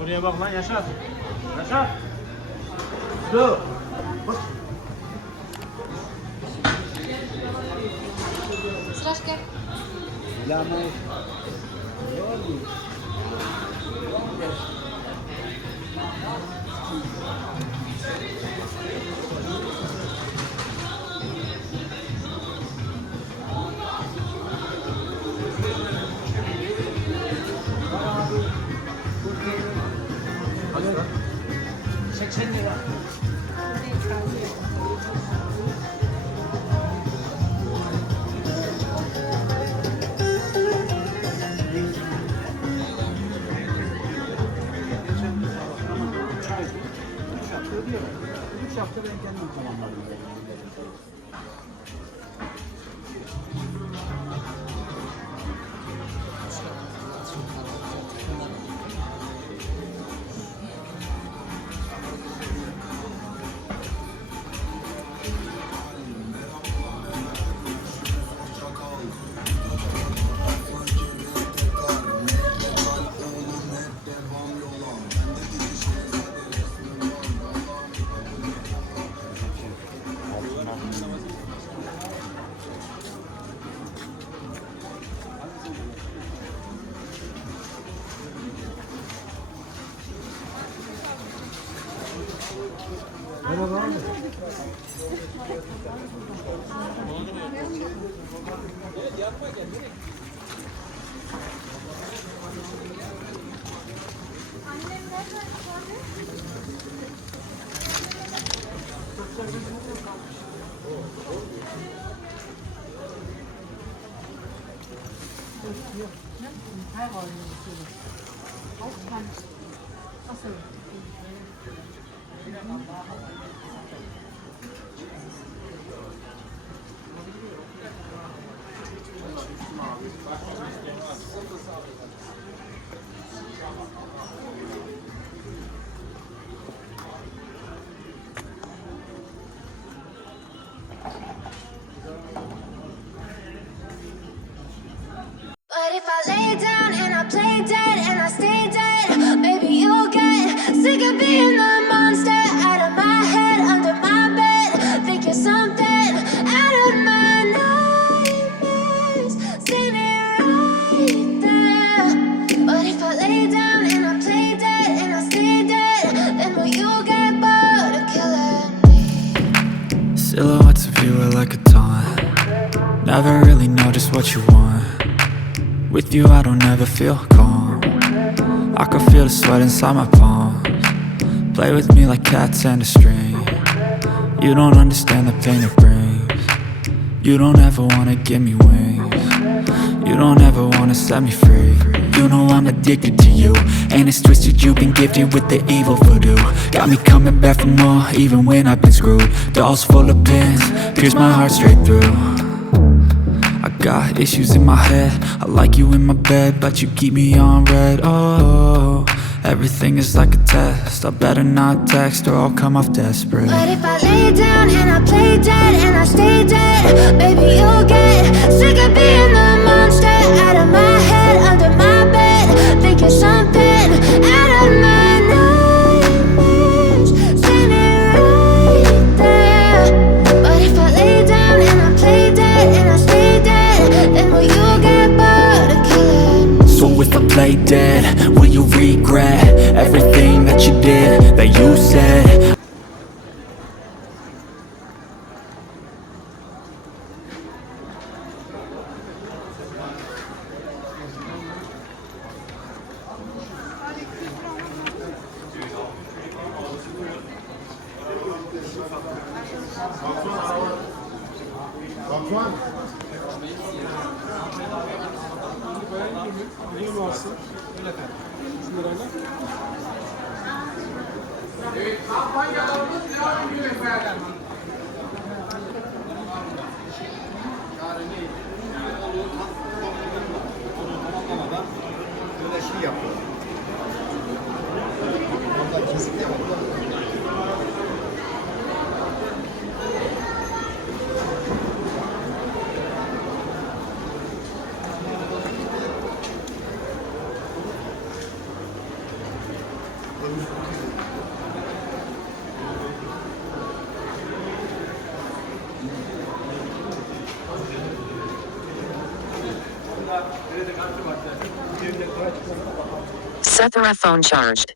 Oraya bak lan Yaşar. Yaşar. Dur. Страшке. Selamünaleyküm. Kaç lira? 80 lira. Üç hafta ödüyorum. 3 hafta ben kendim tamamladım. Merhaba abi. But if I lay down and I play dead and I stay dead, maybe you'll get sick of being the monster out of my head, under my bed, thinking something out of my nightmares, standing right there. But if I lay down and I play dead and I stay dead, then will you get bored of killing me? Silhouettes of you are like a taunt. Never really know just what you want. With you I don't ever feel calm. I can feel the sweat inside my palms. Play with me like cats and a string. You don't understand the pain it brings. You don't ever wanna give me wings. You don't ever wanna set me free. You know I'm addicted to you, and it's twisted, you've been gifted with the evil voodoo. Got me coming back for more, even when I've been screwed. Dolls full of pins, pierce my heart straight through. I got issues in my head, I like you in my bed, but you keep me on red. Oh, everything is like a test, I better not text or I'll come off desperate. But if I lay down and I play dead and I stay dead, baby you'll get sick of being the monster out of my head, under my bed, thinking something out of my nightmares, standing right there. But if I lay down and I play dead and I stay dead, then will you get bored of killing me? So if I play dead, will you regret everything that you did, that you said? Batuhan. Evet, kampanyalarımız devam ediyor efendim. Yani ne? Tamamlamadan böyle şey yapıyor. Vallahi kesinlikle yapıyor. Set the phone charged.